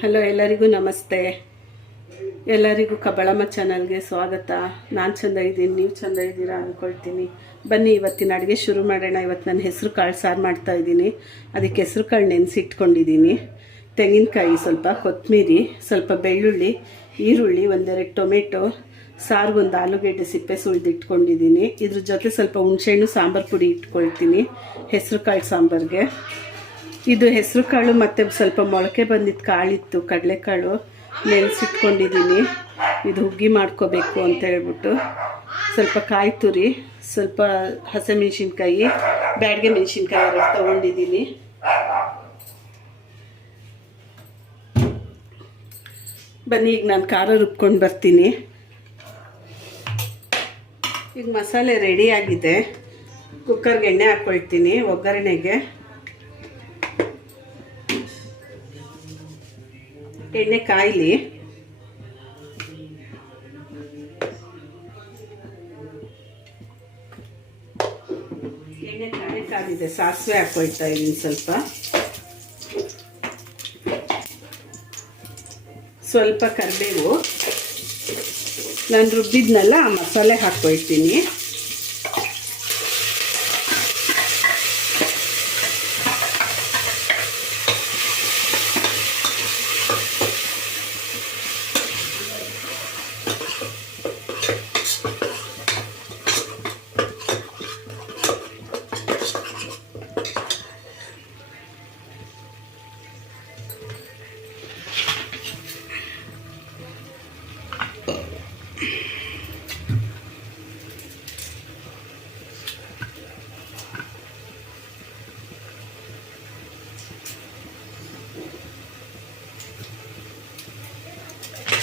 Hello ಎಲ್ಲರಿಗೂ ನಮಸ್ತೆ. ಎಲ್ಲರಿಗೂ ಕಬಳಮ್ಮ ಚಾನಲ್ಗೆ ಸ್ವಾಗತ. ನಾನು ಚೆಂದ ಇದ್ದೀನಿ, ನೀವು ಚೆಂದ ಇದ್ದೀರಾ ಅಂದ್ಕೊಳ್ತೀನಿ ಬನ್ನಿ, ಇವತ್ತಿನ ಅಡುಗೆ ಶುರು ಮಾಡೋಣ. ಇವತ್ತು ನಾನು ಹೆಸರು ಕಾಳು ಸಾರು ಮಾಡ್ತಾ ಇದ್ದೀನಿ. ಅದಕ್ಕೆ ಹೆಸರು ಕಾಳು ನೆನೆಸಿಟ್ಕೊಂಡಿದ್ದೀನಿ. ತೆಂಗಿನಕಾಯಿ ಸ್ವಲ್ಪ ಕೊತ್ತಂಬರಿ ಸ್ವಲ್ಪ ಬೆಳ್ಳುಳ್ಳಿ, ಈರುಳ್ಳಿ, ಒಂದೆರಡು ಟೊಮೆಟೊ ಸಾರಿಗೊಂದು ಆಲೂಗೆಡ್ಡೆ ಸಿಪ್ಪೆ ಸುಳಿದಿಟ್ಕೊಂಡಿದ್ದೀನಿ. ಇದ್ರ ಜೊತೆ ಸ್ವಲ್ಪ ಹುಣಸೆಹಣ್ಣು, ಸಾಂಬಾರು ಪುಡಿ ಇಟ್ಕೊಳ್ತೀನಿ. ಹೆಸರು ಕಾಳು ಸಾಂಬಾರಿಗೆ. ಇದು ಹೆಸರು ಕಾಳು ಮತ್ತು ಸ್ವಲ್ಪ ಮೊಳಕೆ ಬಂದಿದ್ದು ಕಾಳಿತ್ತು, ಕಡಲೆಕಾಳು ನೆನೆಸಿಟ್ಕೊಂಡಿದ್ದೀನಿ ಇದು ಹುಗ್ಗಿ ಮಾಡ್ಕೋಬೇಕು ಅಂತ ಹೇಳ್ಬಿಟ್ಟು. ಸ್ವಲ್ಪ ಕಾಯಿ ತುರಿ, ಸ್ವಲ್ಪ ಹಸಿಮೆಣ್ಸಿನ್ಕಾಯಿ, ಬ್ಯಾಡ್ಗೆ ಮೆಣಸಿನ್ಕಾಯಿ ಎರಡು ತೊಗೊಂಡಿದ್ದೀನಿ ಬನ್ನಿ, ಈಗ ನಾನು ಖಾರ ರುಬ್ಕೊಂಡು ಬರ್ತೀನಿ. ಈಗ ಮಸಾಲೆ ರೆಡಿ ಆಗಿದೆ. ಕುಕ್ಕರ್ಗೆ ಎಣ್ಣೆ ಹಾಕ್ಕೊಳ್ತೀನಿ ಒಗ್ಗರಣೆಗೆ. ಎಣ್ಣೆ ಕಾಯಿಲಿ. ಎಣ್ಣೆ ಕಾಯಿ ಕಾದಿದೆ ಸಾಸಿವೆ ಹಾಕೊಳ್ತಾ ಇದ್ದೀನಿ ಸ್ವಲ್ಪ. ಸ್ವಲ್ಪ ಕರಿಬೇವು. ನಾನು ರುಬ್ಬಿದ್ನಲ್ಲ ಮಸಾಲೆ ಹಾಕ್ಕೊಳ್ತೀನಿ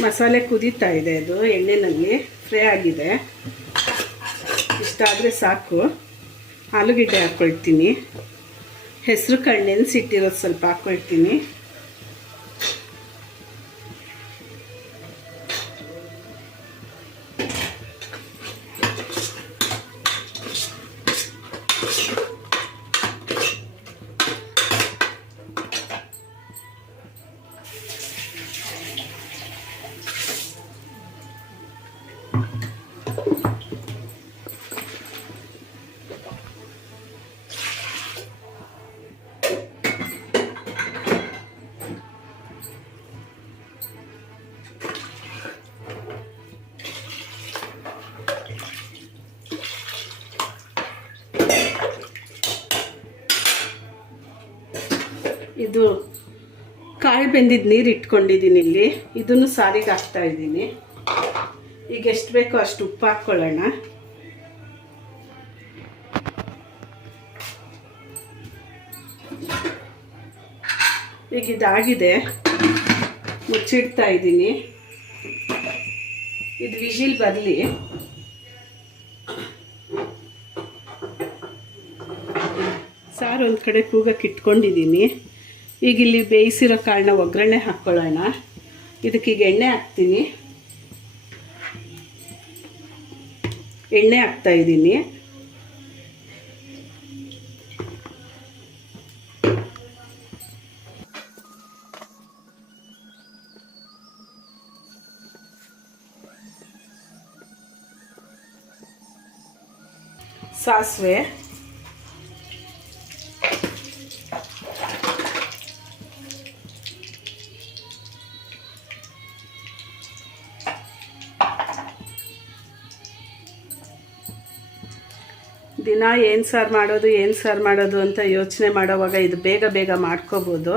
ಮಸಾಲೆ ಕುದೀತಾ ಇದೆ ಅದು, ಎಣ್ಣೆನಲ್ಲಿ ಫ್ರೈ ಆಗಿದೆ. ಇಷ್ಟಾದರೆ ಸಾಕು. ಆಲೂಗೆಡ್ಡೆ ಹಾಕ್ಕೊಳ್ತೀನಿ ಹೆಸರು ಕಾಳು ನೆನೆಸಿಟ್ಟಿರೋದು ಸ್ವಲ್ಪ ಹಾಕ್ಕೊಳ್ತೀನಿ ಇದು ಕಾಯಿ ಬೆಂದಿದ್ದು ನೀರು ಇಟ್ಕೊಂಡಿದ್ದೀನಿ ಇಲ್ಲಿ. ಇದನ್ನು ಸಾರಿಗೆ ಹಾಕ್ತಾ ಇದ್ದೀನಿ. ಈಗ ಎಷ್ಟು ಬೇಕೋ ಅಷ್ಟು ಉಪ್ಪು ಹಾಕ್ಕೊಳ್ಳೋಣ ಈಗ ಇದಾಗಿದೆ. ಮುಚ್ಚಿಡ್ತಾ ಇದ್ದೀನಿ. ಇದು ವಿಜಿಲ್ ಬರಲಿ. ಸಾರು ಒಂದು ಕಡೆ ಕೂಗಕ್ಕೆ ಇಟ್ಕೊಂಡಿದ್ದೀನಿ ಈಗ ಇಲ್ಲಿ ಬೇಯಿಸಿರೋ ಕಾಳನ್ನ ಒಗ್ಗರಣೆ ಹಾಕ್ಕೊಳ್ಳೋಣ ಇದಕ್ಕೆ ಈಗ ಎಣ್ಣೆ ಹಾಕ್ತೀನಿ. ಎಣ್ಣೆ ಹಾಕ್ತಾ ಇದ್ದೀನಿ. ಸಾಸಿವೆ. ದಿನ ಏನು ಸಾರು ಮಾಡೋದು, ಏನು ಸಾರು ಮಾಡೋದು ಅಂತ ಯೋಚನೆ ಮಾಡೋವಾಗ ಇದು ಬೇಗ ಬೇಗ ಮಾಡ್ಕೋಬೋದು.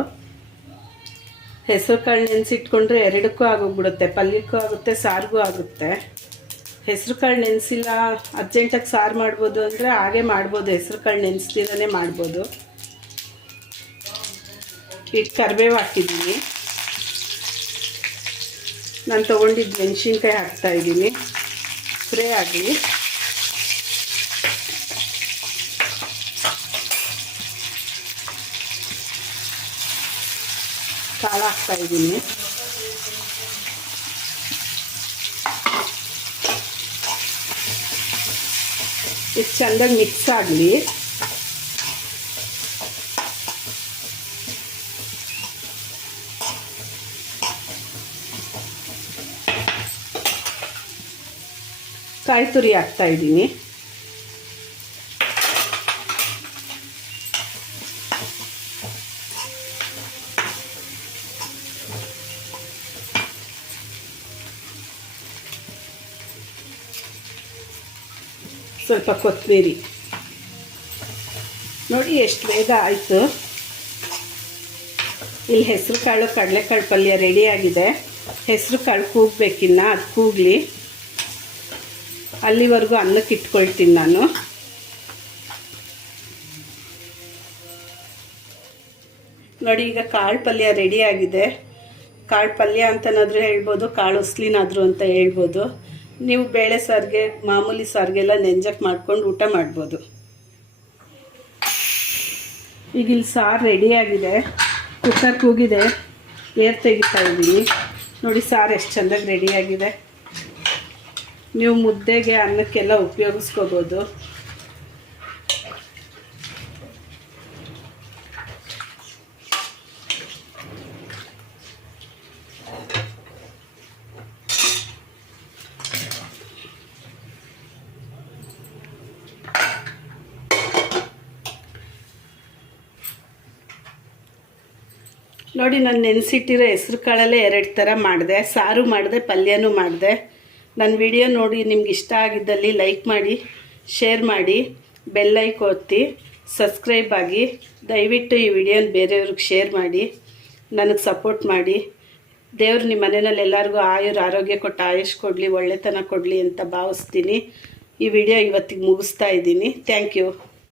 ಹೆಸರು ಕಾಳು ನೆನೆಸಿಟ್ಕೊಂಡ್ರೆ ಎರಡಕ್ಕೂ ಆಗೋಗ್ಬಿಡುತ್ತೆ ಪಲ್ಯಕ್ಕೂ ಆಗುತ್ತೆ, ಸಾರಿಗೂ ಆಗುತ್ತೆ. ಹೆಸರು ಕಾಳು ನೆನೆಸಿಲ್ಲ, ಅರ್ಜೆಂಟಾಗಿ ಸಾರು ಮಾಡ್ಬೋದು ಅಂದರೆ ಹಾಗೆ ಮಾಡ್ಬೋದು ಹೆಸರು ಕಾಳು ನೆನೆಸ್ದಿರೇ ಮಾಡ್ಬೋದು. ಇಟ್ಟು ಕರಿಬೇವು ಹಾಕಿದ್ದೀನಿ. ನಾನು ತೊಗೊಂಡಿದ್ದು ಮೆಣಸಿನ್ಕಾಯಿ ಹಾಕ್ತಾಯಿದ್ದೀನಿ ಫ್ರೈ ಆಗಲಿ. ಹಾಕ್ತಾ ಇದ್ದೀನಿ. ಇದು ಚೆಂದಾಗಿ ಮಿಕ್ಸ್ ಆಗಲಿ. ಕಾಯಿ ತುರಿ ಹಾಕ್ತಾ ಇದ್ದೀನಿ. ಸ್ವಲ್ಪ ಕೊತ್ತಂಬರಿ ನೋಡಿ, ಎಷ್ಟು ಬೇಗ ಆಯಿತು. ಇಲ್ಲಿ ಹೆಸರು ಕಾಳು ಕಡಲೆಕಾಳು ಪಲ್ಯ ರೆಡಿಯಾಗಿದೆ ಹೆಸರು ಕಾಳು ಕೂಗಬೇಕಿನ್ನ ಅದು ಕೂಗಲಿ. ಅಲ್ಲಿವರೆಗೂ ಅನ್ನಕ್ಕೆ ಇಟ್ಕೊಳ್ತೀನಿ ನಾನು. ನೋಡಿ, ಈಗ ಕಾಳು ಪಲ್ಯ ರೆಡಿಯಾಗಿದೆ ಕಾಳು ಪಲ್ಯ ಅಂತನಾದರೂ ಹೇಳ್ಬೋದು, ಕಾಳು ಉಸ್ಲಿನಾದರೂ ಅಂತ ಹೇಳ್ಬೋದು. ನೀವು ಬೇಳೆ ಸಾರಿಗೆ, ಮಾಮೂಲಿ ಸಾರಿಗೆಲ್ಲ ನೆಂಜಕ್ಕೆ ಮಾಡ್ಕೊಂಡು ಊಟ ಮಾಡ್ಬೋದು. ಈಗ ಇಲ್ಲಿ ಸಾರು ರೆಡಿಯಾಗಿದೆ ಕುಕ್ಕರ್ ಕೂಗಿದೆ. ಏರ್ ತೆಗಿತಾ ಇದ್ದೀನಿ. ನೋಡಿ, ಸಾರು ಎಷ್ಟು ಚೆಂದಾಗಿ ರೆಡಿಯಾಗಿದೆ ನೀವು ಮುದ್ದೆಗೆ ಅನ್ನಕ್ಕೆಲ್ಲ ಉಪಯೋಗಿಸ್ಕೋಬೋದು. ನೋಡಿ, ನಾನು ನೆನೆಸಿಟ್ಟಿರೋ ಹೆಸ್ರು ಕಾಳಲ್ಲೇ ಎರಡು ಥರ ಮಾಡಿದೆ. ಸಾರು ಮಾಡಿದೆ, ಪಲ್ಯನೂ ಮಾಡಿದೆ. ನನ್ನ ವಿಡಿಯೋ ನೋಡಿ, ನಿಮ್ಗೆ ಇಷ್ಟ ಆಗಿದ್ದಲ್ಲಿ ಲೈಕ್ ಮಾಡಿ, ಶೇರ್ ಮಾಡಿ ಬೆಲ್ಲೈಕ್ ಒತ್ತಿ, ಸಬ್ಸ್ಕ್ರೈಬ್ ಆಗಿ, ದಯವಿಟ್ಟು ಈ ವಿಡಿಯೋನ ಬೇರೆಯವ್ರಿಗೆ ಶೇರ್ ಮಾಡಿ, ನನಗೆ ಸಪೋರ್ಟ್ ಮಾಡಿ. ದೇವ್ರು ನಿಮ್ಮ ಮನೆಯಲ್ಲಿ ಎಲ್ಲರಿಗೂ ಆಯುರ್ ಆರೋಗ್ಯ ಕೊಟ್ಟು ಆಯುಷ್ ಕೊಡಲಿ, ಒಳ್ಳೆತನ ಕೊಡಲಿ ಅಂತ ಭಾವಿಸ್ತೀನಿ. ಈ ವಿಡಿಯೋ ಇವತ್ತಿಗೆ ಮುಗಿಸ್ತಾ ಇದ್ದೀನಿ. Thank you.